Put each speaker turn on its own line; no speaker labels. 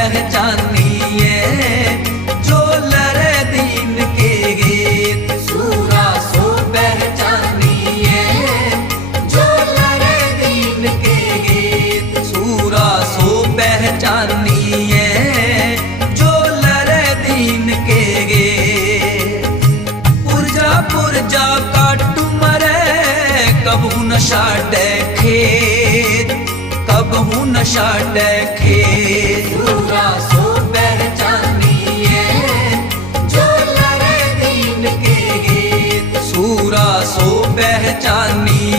पहचानिए जो लरे दीन के गीत सूरा सो पहचानिए जो लरे दीन के गीत सूरा सो पहचानिए जो लरे दीन के गीत। पुरजा पुरजा काटू मरे कबहू नशा खेत कबहू नशा पहचानी।